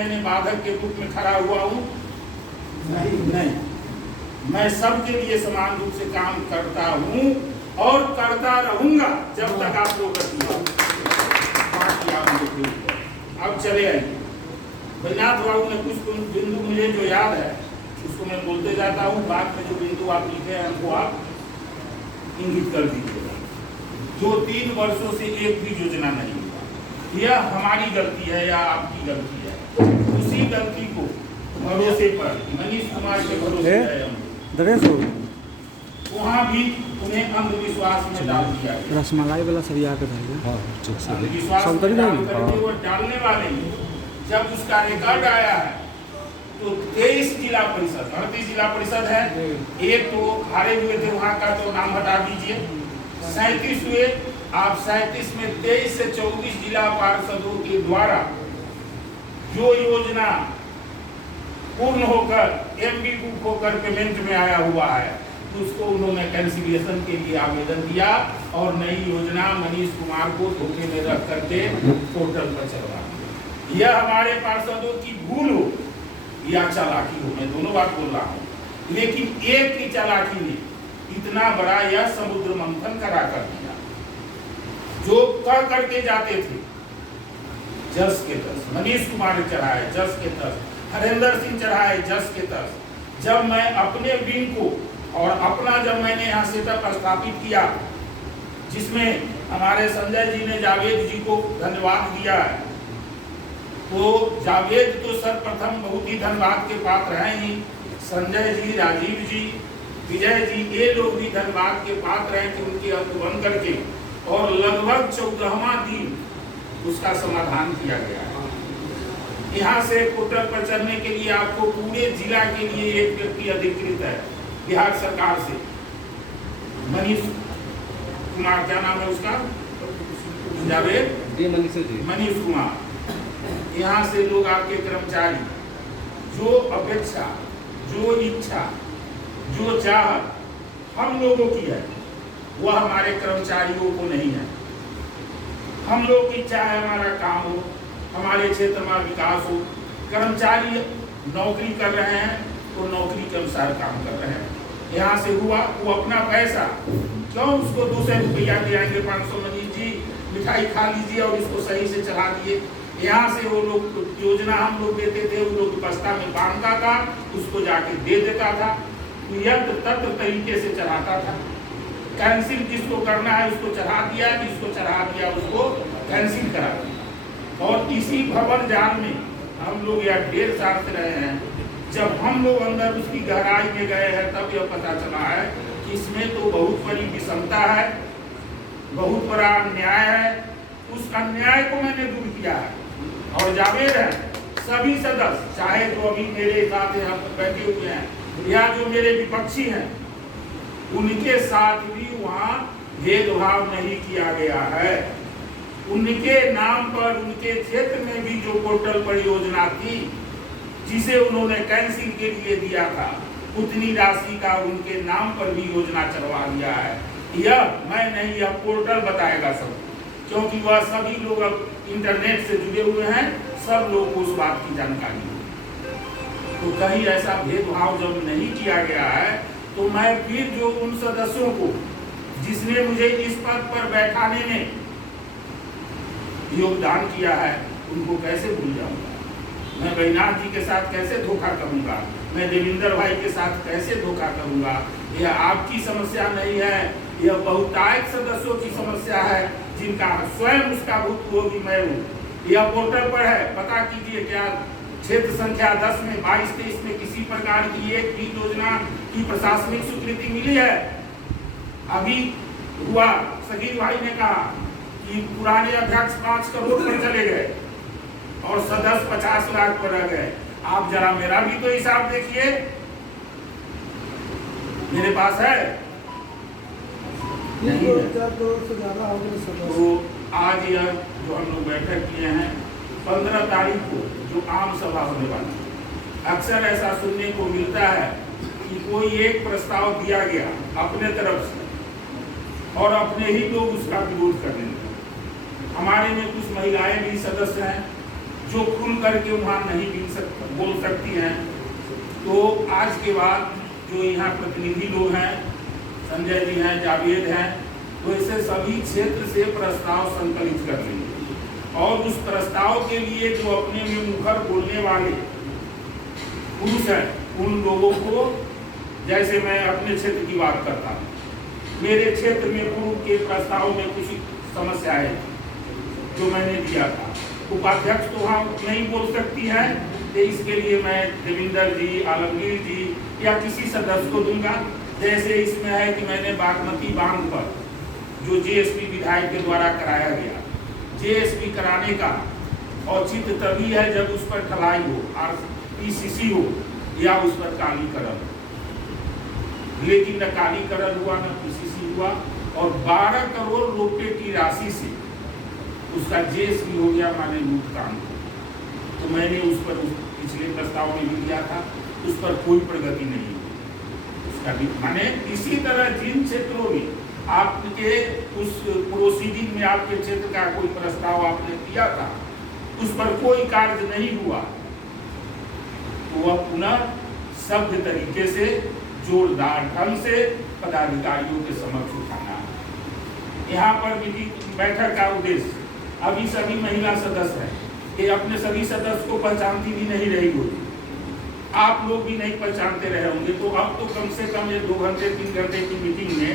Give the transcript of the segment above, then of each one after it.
मैंने बाधक के रूप में खड़ा हुआ हूँ? नहीं। मैं सबके लिए समान रूप से काम करता हूँ और करता रहूंगा जब तक आप लोग अब चले आइए। बैजनाथ बाबू ने कुछ बिंदु मुझे जो याद है उसको मैं बोलते जाता हूँ। बाद में जो बिंदु आप लिखे हैं हमको आप इंगित कर दीजिएगा। जो 3 वर्षों से एक भी योजना नहीं हुआ, यह हमारी गलती है या आपकी गलती है? उसी गलती को भरोसे पर मनीष कुमार के भरोसे है हम, वहाँ भी उन्हें अंधविश्वास में डाल दिया। रसमलाई वाला सब याद अंधविश्वास में वो डालने वाले जब उसका रिकॉर्ड आया है तो 23 जिला परिषद 38 जिला परिषद है। एक तो हारे हुए थे, वहाँ का तो नाम हटा दीजिए। 37 हुए। आप 37 में 23 से 24 जिला पार्षदों के द्वारा जो योजना पूर्ण होकर एमबी बुक होकर पेमेंट में आया हुआ है उसको उन्होंने कैंसिलेशन के लिए आवेदन दिया और नई योजना मनीष कुमार को धोखे में रख करके पोर्टल पर चलवा दिया। यह हमारे पार्षदों की भूल हो या चालाकी हो, मैं दोनों बात बोल रहा हूँ, लेकिन एक की चालाकी ने इतना बड़ा यह समुद्र मंथन करा कर दिया। जो कह करके जाते थे जस के तस, मनीष कुमार चढ़ाए जस के तस, हरेंद्र सिंह चढ़ाए जस के तस। जब मैं अपने विंग को और अपना जब मैंने यहाँ सेटअप स्थापित किया जिसमें हमारे संजय जी ने जावेद जी को धन्यवाद दिया है, तो जावेद तो सर्वप्रथम बहुत ही धन्यवाद के पात्र हैं ही। संजय जी, राजीव जी, विजय जी, ये लोग भी धन्यवाद के पात्र हैं कि उनके अनुबंध करके और लगभग 14वां दिन उसका समाधान किया गया है। यहाँ से पोर्टल पर चढ़ने के लिए आपको पूरे जिला के लिए एक व्यक्ति अधिकृत है बिहार सरकार से, मनीष कुमार, क्या नाम है उसका? जावेद मनीष कुमार। यहाँ से लोग आपके कर्मचारी जो अपेक्षा, जो इच्छा, जो चाहत हम लोगों की है वह हमारे कर्मचारियों को नहीं है। हम लोग की इच्छा है हमारा काम हो, हमारे क्षेत्र में विकास हो। कर्मचारी नौकरी कर रहे हैं तो नौकरी के अनुसार काम कर रहे हैं। यहाँ से हुआ वो अपना पैसा क्यों उसको 200 रुपया दिलाएंगे, 500 मनीष जी मिठाई खा लीजिए और इसको सही से चला दिए। यहाँ से वो लोग योजना हम लोग देते थे, वो लोग बस्ता में बांधता था, उसको जाके दे देता था, यंत्र तंत्र तरीके से चलाता था। कैंसिल जिसको करना है उसको चढ़ा दिया, जिसको चढ़ा दिया उसको कैंसिल करा दिया। और इसी भवन जाल में हम लोग यह 1.5 साल से रहे हैं। जब हम लोग अंदर उसकी गहराई में गए हैं तब यह पता चला है कि इसमें तो बहुत बड़ी विषमता है, बहुत बड़ा अन्याय है। उस अन्याय को मैंने दूर किया है। और जावेद है, सभी सदस्य चाहे जो अभी मेरे साथ यहाँ पर बैठे हुए हैं या जो मेरे विपक्षी हैं, उनके साथ भी वहाँ भेदभाव नहीं किया गया है। उनके नाम पर उनके क्षेत्र में भी जो पोर्टल परियोजना थी जिसे उन्होंने कैंसिल के लिए दिया था, उतनी राशि का उनके नाम पर भी योजना चलवा दिया है। यह मैं नहीं, यह पोर्टल बताएगा सब, क्योंकि वह सभी लोग अब इंटरनेट से जुड़े हुए हैं, सब लोग को उस बात की जानकारी है। तो कहीं ऐसा भेदभाव जब नहीं किया गया है तो मैं फिर जो उन सदस्यों को जिसने मुझे इस पद पर बैठाने में योगदान किया है उनको कैसे भूल जाऊंगा? मैं बैजनाथ जी के साथ कैसे धोखा करूंगा? मैं देवेंद्र भाई के साथ कैसे धोखा करूंगा? यह आपकी समस्या नहीं है, यह बहुतायत सदस्यों की समस्या है जिनका स्वयं उसका भुक्तभोगी मैं हूँ। यह पोर्टल पर है, पता कीजिए क्या क्षेत्र संख्या 10 में 22-23 में किसी प्रकार की एक भी योजना की प्रशासनिक स्वीकृति मिली है? अभी हुआ, सगीर भाई ने कहा कि पुराने अध्यक्ष 5 करोड़ पर चले गए और सदस्य 50 लाख पर रह गए। आप जरा मेरा भी तो हिसाब देखिए, मेरे पास है नहीं है। तो आज यह जो हम लोग बैठक किए हैं 15 तारीख को जो आम सभा होने वाली है, अक्सर ऐसा सुनने को मिलता है कि कोई एक प्रस्ताव दिया गया अपने तरफ से और अपने ही लोग उसका विरोध करने लगे। हमारे में कुछ महिलाएं भी सदस्य हैं जो खुल करके वहाँ नहीं बोल सकती हैं। तो आज के बाद जो यहाँ प्रतिनिधि लोग हैं, संजय जी हैं, जावेद हैं, तो ऐसे सभी क्षेत्र से प्रस्ताव संकलित कर लेंगे और उस प्रस्ताव के लिए जो अपने में मुखर बोलने वाले पुरुष हैं, उन लोगों को, जैसे मैं अपने क्षेत्र की बात करता हूँ, मेरे क्षेत्र में पूर्व के प्रस्ताव में कुछ समस्याएं जो मैंने दिया था, उपाध्यक्ष तो वहाँ नहीं बोल सकती हैं, तो इसके लिए मैं देवेंद्र जी, आलमगीर जी या किसी सदस्य को दूंगा। जैसे इसमें है कि मैंने बागमती बांध पर जो जेएसपी विधायक के द्वारा कराया गया, जेएसपी कराने का औचित्य तभी है जब उस पर ढलाई हो, आरपीसीसी हो या उस पर कालीकरण, लेकिन न कालीकरण हुआ न पीसीसी हुआ और 12 करोड़ रुपए की राशि से उसका जेएसपी हो गया माने लूट काम। तो मैंने उस पर पिछले प्रस्ताव में भी दिया था, उस पर कोई प्रगति नहीं हुई उसका भी। माने इसी तरह जिन क्षेत्रों में आपके उस प्रोसीडिंग में आपके क्षेत्र का कोई प्रस्ताव आपने दिया था, उस पर कोई कार्य नहीं हुआ, तो वह पुनः सभ्य तरीके से जोरदार ढंग से पदाधिकारियों के समक्ष उठाना है। यहाँ पर बैठक का उद्देश्य, अभी सभी महिला सदस्य हैं, ये अपने सभी सदस्य को पहचानती भी नहीं रही होगी, आप लोग भी नहीं पहचानते रहे होंगे, तो अब तो कम से कम ये 2 घंटे 3 घंटे की मीटिंग में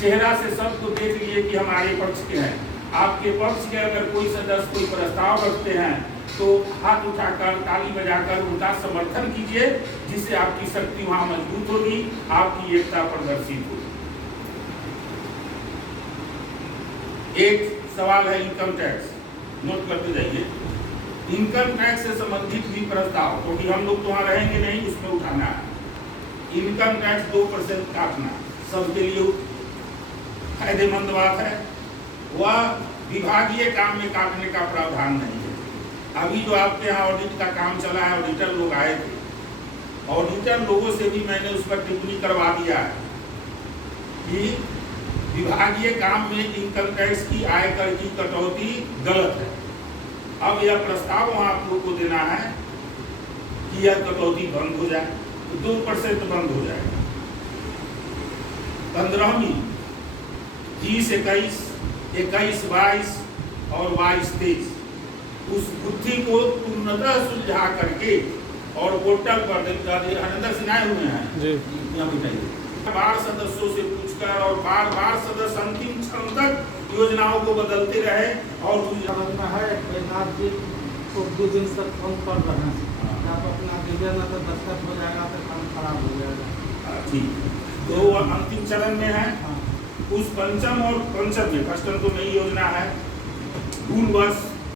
चेहरा से सबको देख लिए कि हमारे पक्ष के हैं। आपके पक्ष के अगर कोई सदस्य कोई प्रस्ताव रखते हैं तो हाथ उठाकर ताली बजाकर उनका समर्थन कीजिए, जिससे आपकी शक्ति वहाँ मजबूत होगी, आपकी एकता प्रदर्शित होगी। एक सवाल है इनकम टैक्स, नोट करते जाइए। इनकम टैक्स से संबंधित भी प्रस्ताव, क्योंकि हम लोग तो वहाँ रहेंगे नहीं, उसमें उठाना है। इनकम टैक्स 2% काटना सबके लिए फायदेमंद बात है, वह विभागीय काम में काटने का प्रावधान नहीं है। अभी जो आपके यहाँ ऑडिट का काम चला है, ऑडिटर लोग आए थे, ऑडिटर लोगों से भी मैंने उस पर टिप्पणी करवा दिया है कि विभागीय काम में इनकम टैक्स की आयकर की कटौती गलत है। अब यह प्रस्ताव वहाँ आप लोग को देना है कि यह कटौती बंद हो जाए, तो 2% बंद हो जाएगा। 15वीं 30, 21, 21-22 और 22-23 उस बुद्धि को पूर्णतः सुलझा करके और पोर्टल पर अंदर सुनाए हुए हैं, बार सदस्यों से पूछकर और बार सदस्य अंतिम क्षण तक योजनाओं को बदलते रहे। और है जी को 2 दिन तक फोन कर रहे हैं, आप अपना दीजिए ना तो दस्तखत हो जाएगा तो काम खराब हो जाएगा। ठीक, तो वह अंतिम चरण में है। उस पंचम और पंचम में, फर्स्ट तो नई योजना है, पूर्ण वर्ष